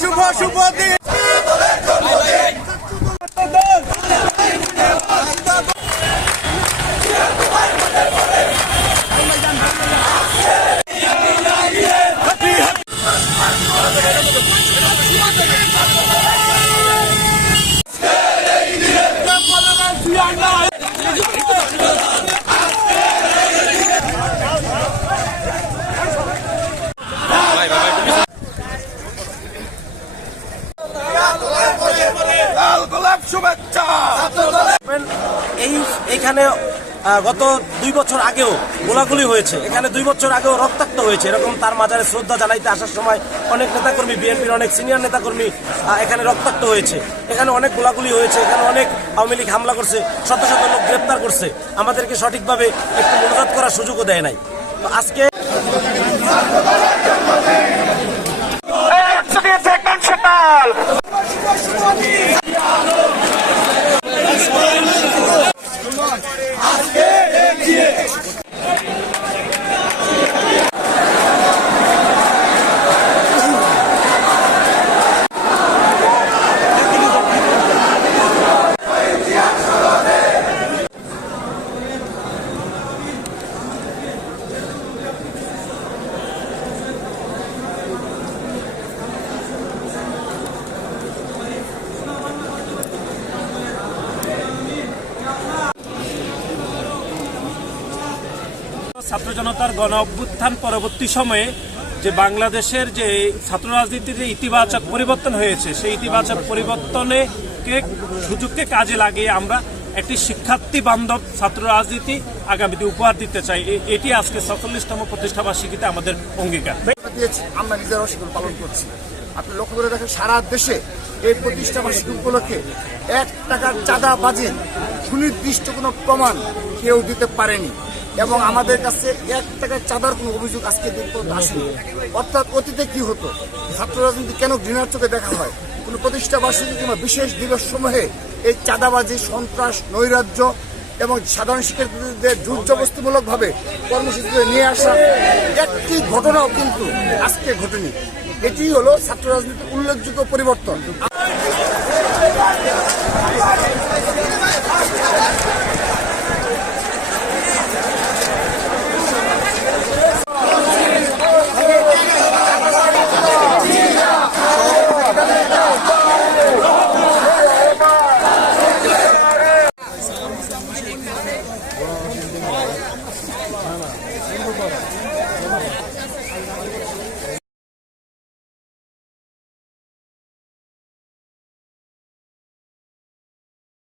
শুভ শুভ দিন। এখানে গত 2 বছর আগেও গোলাগুলি হয়েছে, এখানে 2 বছর আগেও রক্তাক্ত হয়েছে। এরকম তার মাজারে শ্রদ্ধা জানাইতে আসার সময় অনেক নেতাকর্মী, বিএনপির অনেক সিনিয়র নেতাকর্মী এখানে রক্তাক্ত হয়েছে। এখানে অনেক গোলাগুলি হয়েছে, এখানে অনেক আওয়ামী লীগ হামলা করছে, শত শত লোক গ্রেপ্তার করছে। আমাদেরকে সঠিকভাবে একটু মনোজাত করার সুযোগও দেয় নাই। তো আজকে ছাত্র জনতার গণ অভ্যুত্থান পরবর্তী সময়ে যে বাংলাদেশের যে ছাত্র রাজনীতির যে ইতিবাচক পরিবর্তন হয়েছে, সেই ইতিবাচক পরিবর্তনে সুযোগকে কাজে লাগিয়ে আমরা একটি শিক্ষার্থী বান্ধব ছাত্র রাজনীতি আগামীতে উপহার দিতে চাই। এটি আজকে ৪৬তম প্রতিষ্ঠাবার্ষিকীতে আমাদের অঙ্গীকার। আমরা নিজেরাও সেগুলো পালন করছি। আপনি লক্ষ্য করে দেখেন, সারা দেশে এই প্রতিষ্ঠাবার্ষিকী উপলক্ষে 1 টাকার চাঁদাবাজি সুনির্দিষ্ট কোনো প্রমাণ কেউ দিতে পারেনি এবং আমাদের কাছে 1 টাকার চাঁদার কোনো অভিযোগ আজকে আসেনি। অর্থাৎ অতীতে কি হতো, ছাত্র রাজনীতি কেন ঘৃণার চোখে দেখা হয়, কোনো প্রতিষ্ঠাবার্ষিকী কিংবা বিশেষ দিবস সমূহে এই চাঁদাবাজি, সন্ত্রাস, নৈরাজ্য এবং সাধারণ শিক্ষার্থীদের জোরজবরদস্তিমূলকভাবে কর্মসূচিতে নিয়ে আসা একটি ঘটনাও কিন্তু আজকে ঘটেনি। এটি হলো ছাত্র রাজনীতির উল্লেখযোগ্য পরিবর্তন।